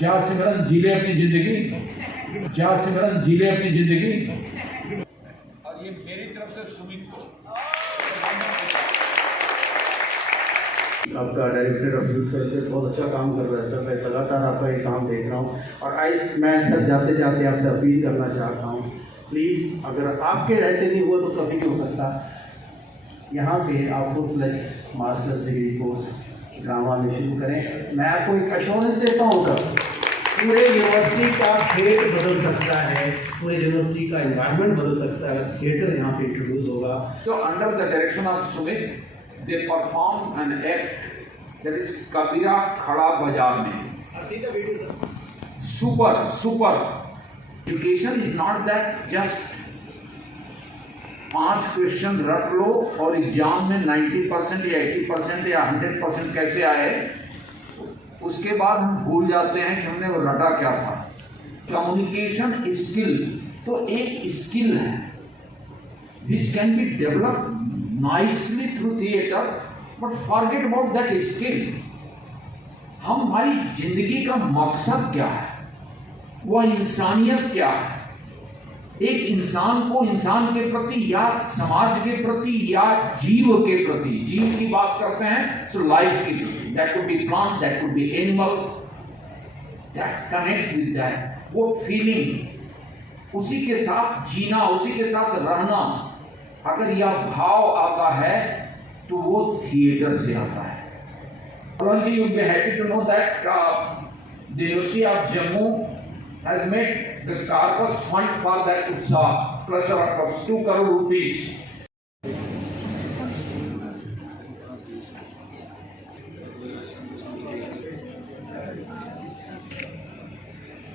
जा सिमरन जी ले अपनी जिंदगी, जा सिमरन जी ले अपनी जिंदगी। और ये मेरी तरफ से सुमित को। आपका डायरेक्टर ऑफ यूथ वेलफेयर बहुत अच्छा काम कर रहा है सर। मैं लगातार आपका ये काम देख रहा हूँ और आज मैं सर जाते जाते आपसे अपील करना चाहता हूँ, प्लीज़ अगर आपके रहते नहीं हुआ तो कभी नहीं हो सकता। यहाँ पे आप full fledge masters degree course drama में शुरू करें। मैं आपको एक एश्योरेंस देता हूँ सर, पूरे यूनिवर्सिटी का फेट बदल सकता है, पूरे यूनिवर्सिटी का एनवायरनमेंट बदल सकता है अगर थिएटर यहाँ पे इंट्रोड्यूस होगा। So under the direction of Sumit, they perform an act that is Kabira Khada Bazaar mein. I've seen the video sir. Super. Education is not that just 5 question रट लो और exam में 90% या 80% या 100% कैसे आए, उसके बाद हम भूल जाते हैं कि हमने वो रटा क्या था। कम्युनिकेशन स्किल तो एक स्किल है which can be developed nicely through theatre, but forget about that skill. हमारी जिंदगी का मकसद क्या है, वह इंसानियत क्या है, एक इंसान को इंसान के प्रति या समाज के प्रति या जीव के प्रति, जीव की बात करते हैं सो लाइफ की, that could be plant, that could be animal, that connects with that, वो फीलिंग, उसी के साथ जीना, उसी के साथ रहना, अगर यह भाव आता है तो वो थिएटर से आता है। जी, you will be happy to know that the University of Jammu has made the corpus fund for that Utsav cluster of 2 crore rupees.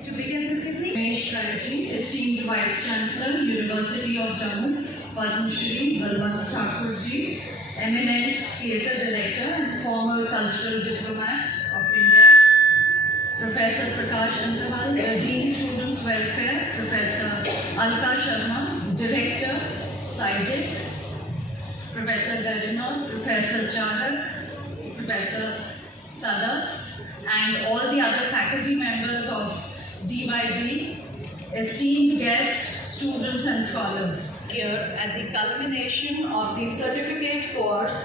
To begin this evening, Umesh Raji, esteemed Vice Chancellor, University of Jammu, Padma Shri Balwant Thakur ji, eminent theatre director and former cultural diplomat of India, Professor Prakash Agarwal, Dean Students Welfare, Professor Alka Sharma, Director, SciDic, Professor Garima, Professor Charak, Professor Sadaf, and all the other faculty members of DYD, esteemed guests, students and scholars. Here at the culmination of the certificate course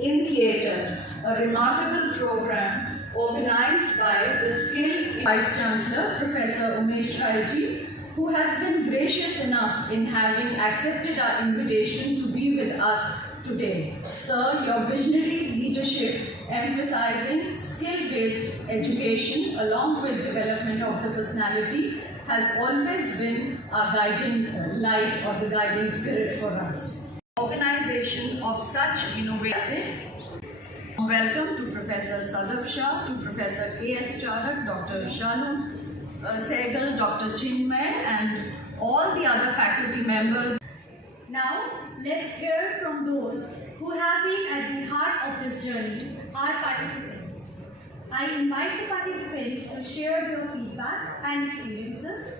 in theatre, a remarkable program organized by the skilled Vice Chancellor, Professor Umesh Raji, who has been gracious enough in having accepted our invitation to be with us today. Sir, your visionary leadership emphasizing skill-based education along with development of the personality has always been our guiding light or the guiding spirit for us. Organization of such innovative. Welcome to Professor Sadaf Shah, to Professor A.S. Charak, Dr. Shanu Sehgal, Dr. Chinmay, and all the other faculty members. Now, let's hear from those who have been at the heart of this journey, our participants. I invite the participants to share their feedback and experiences.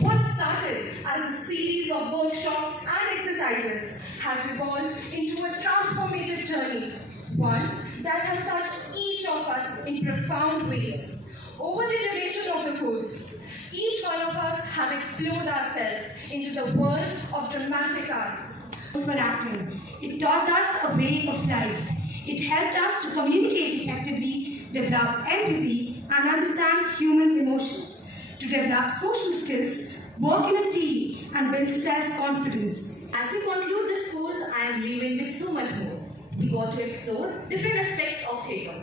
What started as a series of workshops and exercises has evolved into a transformative journey, one that has touched each of us in profound ways. Over the duration of the course, each one of us have explored ourselves into the world of dramatic arts. For acting, it taught us a way of life. It helped us to communicate effectively, develop empathy, and understand human emotions, to develop social skills, work in a team, and build self-confidence. As we conclude this course, I am leaving with so much more. We got to explore different aspects of theatre,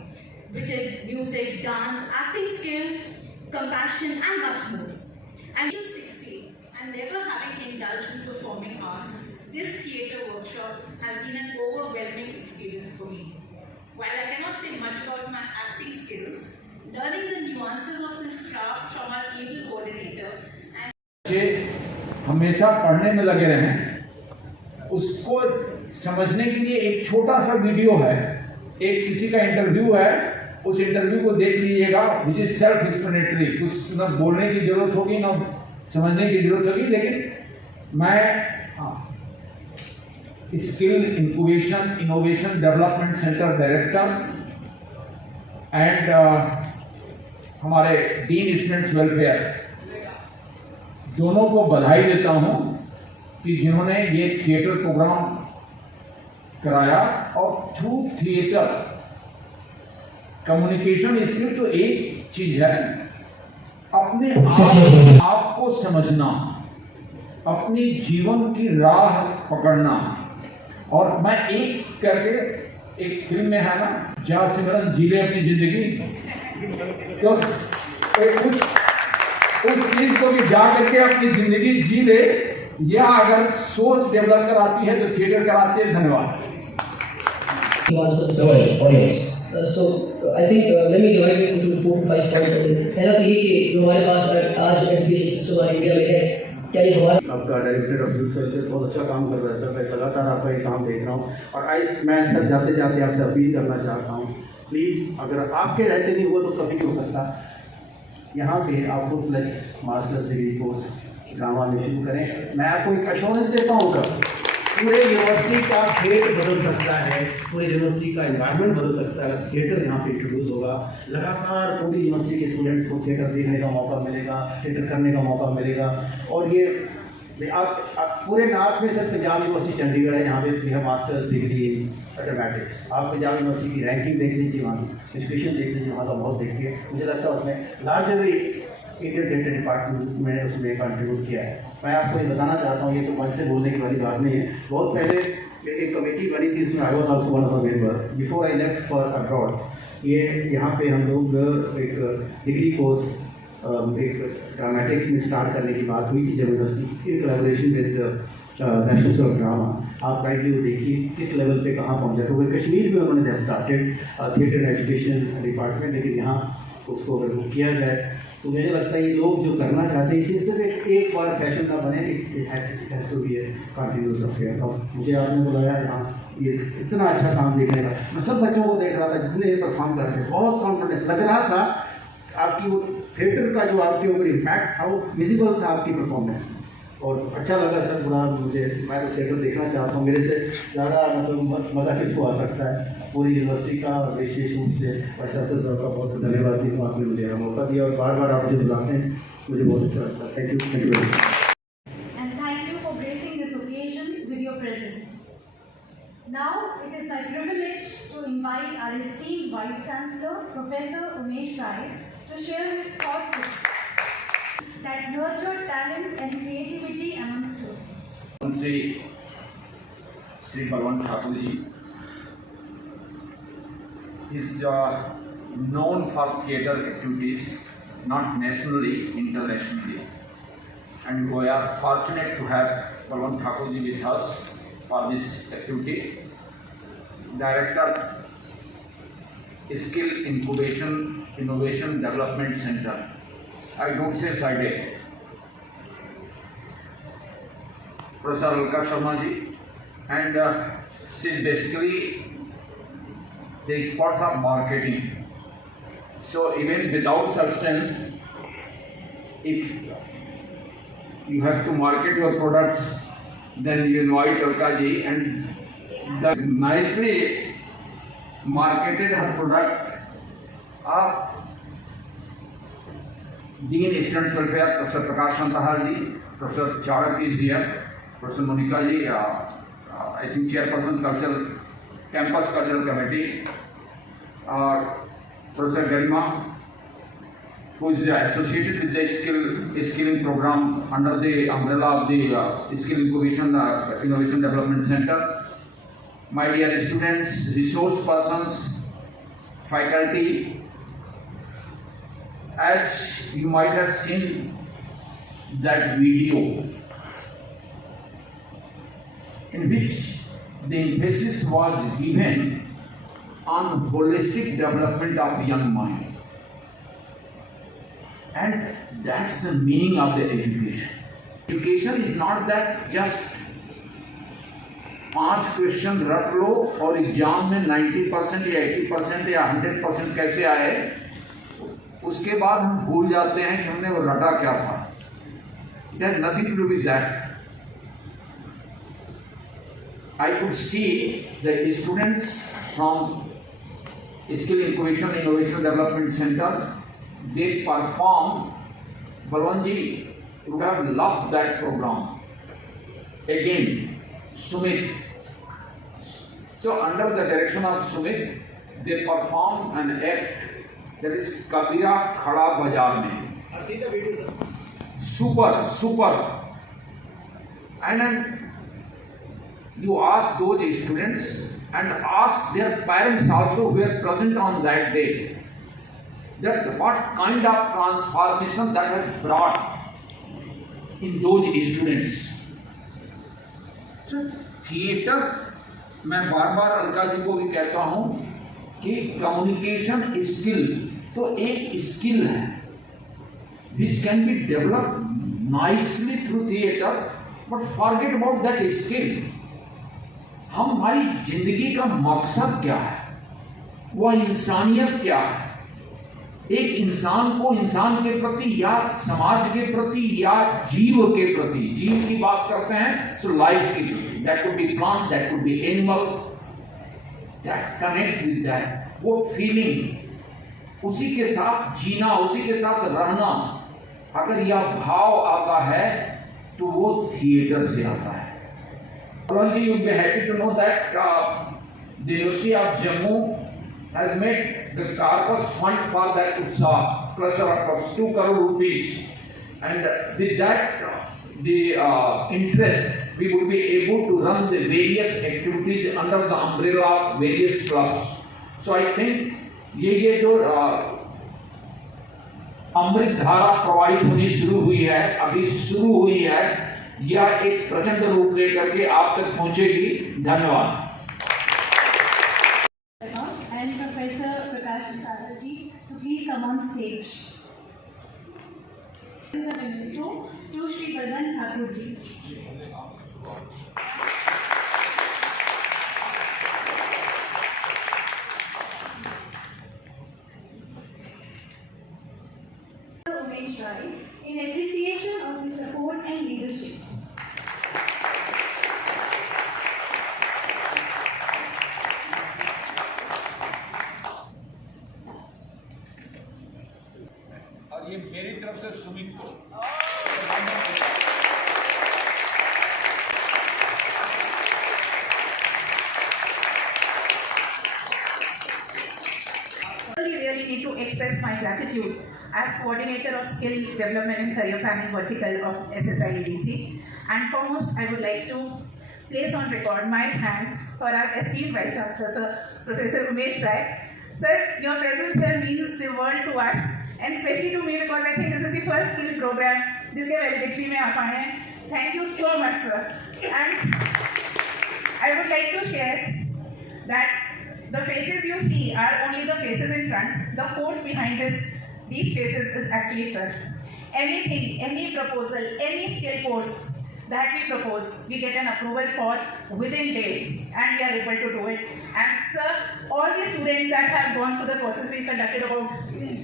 which is music, dance, acting skills, compassion, and much more. I'm 16 and never having indulged in performing arts, this theatre workshop has been an overwhelming experience for me. While I cannot say much about my acting skills, learning the nuances of this craft from our able coordinator and हमेशा पढ़ने में लगे रहें, उसको समझने के लिए एक छोटा सा वीडियो है, एक किसी का इंटरव्यू है, उस इंटरव्यू को देख लीजिएगा, विच इज सेल्फ एक्सप्लेनेटरी। कुछ ना बोलने की जरूरत होगी ना समझने की जरूरत होगी, लेकिन मैं skill innovation development centre director and हमारे डीन स्टूडेंट्स वेलफेयर दोनों को बधाई देता हूं कि जिन्होंने ये थिएटर प्रोग्राम कराया। और थ्रू थिएटर कम्युनिकेशन स्किल तो एक चीज है, अपने आप को समझना, अपनी जीवन की राह पकड़ना। और मैं एक करके एक फिल्म में है ना, जा सिमरन जी ले अपनी जिंदगी, तो उस चीज को भी जा करके अपनी जिंदगी जी ले, या अगर सोच डेवलप कराती है तो थिएटर कराती है। धन्यवाद। I think let me divide this into 4 to 5 points. पहला तो ये कि जो हमारे पास आज एजुकेशन सिस्टम हमारे इंडिया में है, क्या ये हमारे आपका डायरेक्टर ऑफ यूथ वेलफेयर बहुत अच्छा काम कर रहा है सर। मैं लगातार आपका ये काम देख रहा हूँ और आज मैं सर जाते जाते आपसे अपील करना चाहता हूँ, प्लीज़ अगर आपके रहते नहीं हुआ तो कभी नहीं हो सकता। यहाँ पे आप full fledge masters degree course drama में शुरू करें। मैं आपको एक एश्योरेंस देता हूँ सर, पूरे यूनिवर्सिटी का फेट बदल सकता है, पूरे यूनिवर्सिटी का एनवायरनमेंट बदल सकता है अगर थिएटर यहाँ पे इंट्रोड्यूस होगा। लगातार पूरी यूनिवर्सिटी के स्टूडेंट्स को थिएटर देखने का मौका मिलेगा, थिएटर करने का मौका मिलेगा। और ये आप पूरे नॉर्थ में सर पंजाब यूनिवर्सिटी चंडीगढ़ है, यहाँ पे है मास्टर्स डिग्री इन मैथमेटिक्स। आप पंजाब यूनिवर्सिटी की रैंकिंग देख लीजिए, वहाँ की एजुकेशन देख लीजिए, वहाँ का बहुत देखिए। मुझे लगता है उसमें लार्जर इंडियन थिएटर डिपार्टमेंट में उसमें कंट्रीब्यूट किया है। मैं आपको ये बताना चाहता हूँ, ये तो मन से बोलने की वाली बात नहीं है। बहुत पहले एक कमेटी बनी थी, उसमें I was also one of the members before I left for abroad. ये यहाँ पे हम लोग एक डिग्री कोर्स एक ड्रामेटिक्स में स्टार्ट करने की बात हुई थी जब university in collaboration with national school of drama. आप राइटली वो देखिए किस लेवल पे कहाँ पहुँचा। तो कश्मीर में उन्होंने स्टार्टेड थिएटर एजुकेशन डिपार्टमेंट, लेकिन यहाँ उसको अगर वो किया जाए तो मुझे लगता है ये लोग जो करना चाहते हैं इसी सिर्फ एक बार फैशन ना बने, it has to be a continuous affair. और मुझे आपने बुलाया यहाँ, ये इतना अच्छा काम देखने का। मैं सब बच्चों को देख रहा था जितने परफॉर्म कर रहे थे, बहुत कॉन्फिडेंस लग रहा था। आपकी वो थिएटर का जो आपके ऊपर इम्पैक्ट था वो विजिबल था आपकी परफॉर्मेंस में, और अच्छा लगा सर। बड़ा मुझे, मैं तो थिएटर देखना चाहता हूँ, मेरे से ज़्यादा मतलब मज़ा किसको आ सकता है। पूरी यूनिवर्सिटी का विशेष रूप से वैसा सर का बहुत धन्यवाद दी, आपने मुझे मौका दिया और बार बार आप मुझे बुलाते हैं, मुझे बहुत अच्छा लगता है। Thank you very much. And thank you for gracing this occasion with your presence. Now it is my privilege to invite our esteemed Vice Chancellor, Professor Umesh Rai, to share his thoughts with us that nurture talent and creativity among students. Sri Balwant Thakur ji is known for theatre activities, not nationally, internationally, and we are fortunate to have Balwant Thakur ji with us for this activity. Director, Skill Incubation Innovation Development Center. I don't say SIDE. Professor Alka Sharma ji, and she's basically the experts of marketing. So even without substance, if you have to market your products, then you invite Alka ji, and the nicely marketed her product. Dean Student Welfare Professor Prakash Santahar ji, Professor Charak is here, Professor Monica ji, I think Chairperson Cultural Campus Cultural Committee, Professor Garima, who is associated with the skilling program under the umbrella of the Skill Incubation Innovation Development Center. My dear students, resource persons, faculty, as you might have seen that video in which the emphasis was given on holistic development of young mind, and that's the meaning of the education. Education is not that just 5 question रट लो और exam में 90% या 80% या 100% कैसे आए, उसके बाद हम भूल जाते हैं कि हमने वो रटा क्या था। There is nothing to do with that. I could see that students from Skill Incubation Innovation Development Center they performed. Balwanji would have loved that program. Again, Sumit. So under the direction of Sumit, they performed an act that is Kabira Khada Bazaar Mein. I've seen the video, sir. Super. And then you ask those students and ask their parents also who were present on that day, that what kind of transformation that has brought in those students. So theatre, मैं बार बार अलका जी को भी कहता हूँ कि communication skill तो एक skill है which can be developed nicely through theater, but forget about that skill. हमारी जिंदगी का मकसद क्या है, वह इंसानियत क्या है, एक इंसान को इंसान के प्रति या समाज के प्रति या जीव के प्रति, जीव की बात करते हैं सो लाइफ की, that could be plant, that could be animal, that connects with that, वो फीलिंग, उसी के साथ जीना, उसी के साथ रहना, अगर यह भाव आता है तो वो थिएटर से आता है. Balwanji, you will be happy to know that the University of Jammu has made the corpus fund for that Utsav cluster of 2 crore rupees, and with that the interest we would be able to run the various activities under the umbrella of various clubs. So I think ये जो अमृत धारा प्रवाहित होनी शुरू हुई है, अभी शुरू हुई है, यह एक प्रचंड रूप लेकर के आप तक पहुंचेगी. धन्यवाद. And Professor Prakash Chatterjee to please come on stage. To Shri Balwant Thakur ji. Umesh Rai in appreciation of his support and leadership. और ये मेरी तरफ से सुमित को really need to express my gratitude as coordinator of skill development and career planning vertical of SSIEDC. And foremost, I would like to place on record my thanks for our esteemed Vice Chancellor, Sir Professor Umesh Rai. Sir, your presence here means the world to us, and especially to me because I think this is the first skill program जिसके valedictory में आप आए हैं. Thank you so much, sir. And I would like to share that the faces you see are only the faces in front. The force behind these faces is actually, sir. Anything, any proposal, any skill course that we propose, we get an approval for within days, and we are able to do it. And sir, all the students that have gone through the courses we conducted, about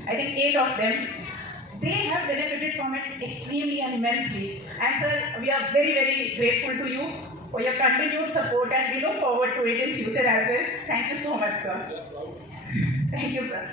I think 8 of them, they have benefited from it extremely and immensely. And sir, we are very, very grateful to you for your continued support, and we look forward to it in future as well. Thank you so much, sir. Thank you, sir.